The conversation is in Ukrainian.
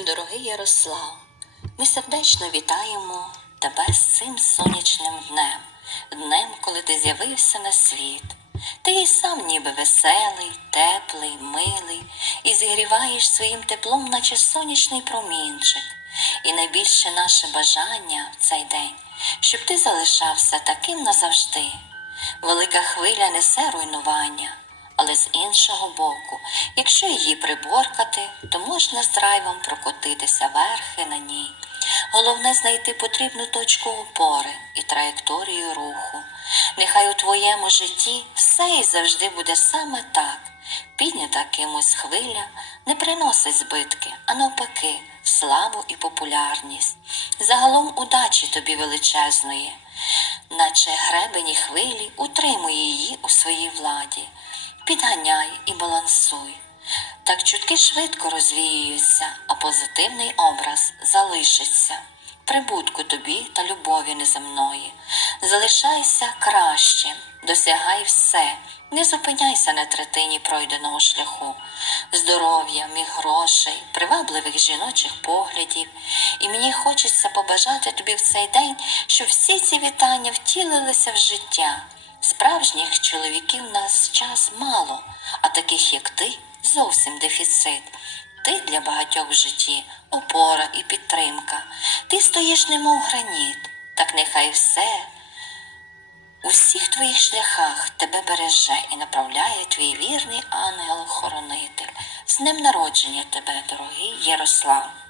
Дорогий Ярослав, ми сердечно вітаємо тебе з цим сонячним днем, днем, коли ти з'явився на світ. Ти і сам ніби веселий, теплий, милий, і зігріваєш своїм теплом, наче сонячний промінчик. І найбільше наше бажання в цей день, щоб ти залишався таким назавжди. Велика хвиля несе руйнування, але з іншого боку, якщо її приборкати, то можна з драйвом прокотитися верхи на ній. Головне знайти потрібну точку опори і траєкторію руху. Нехай у твоєму житті все і завжди буде саме так. Піднята кимось хвиля не приносить збитки, а навпаки, славу і популярність. Загалом удачі тобі величезної, наче гребені хвилі, утримуй її у своїй владі, підганяй і балансуй. Так чутки швидко розвіюються, а позитивний образ залишиться. Прибутку тобі та любові неземної. Залишайся кращим, досягай все, не зупиняйся на третині пройденого шляху, здоров'я, міг грошей, привабливих жіночих поглядів. І мені хочеться побажати тобі в цей день, щоб всі ці вітання втілилися в життя. Справжніх чоловіків нас час мало, а таких, як ти, зовсім дефіцит. Ти для багатьох в житті опора і підтримка. Ти стоїш немов граніт, так нехай все у всіх твоїх шляхах тебе береже і направляє твій вірний ангел-хоронитель. З днем народження тебе, дорогий Ярослав.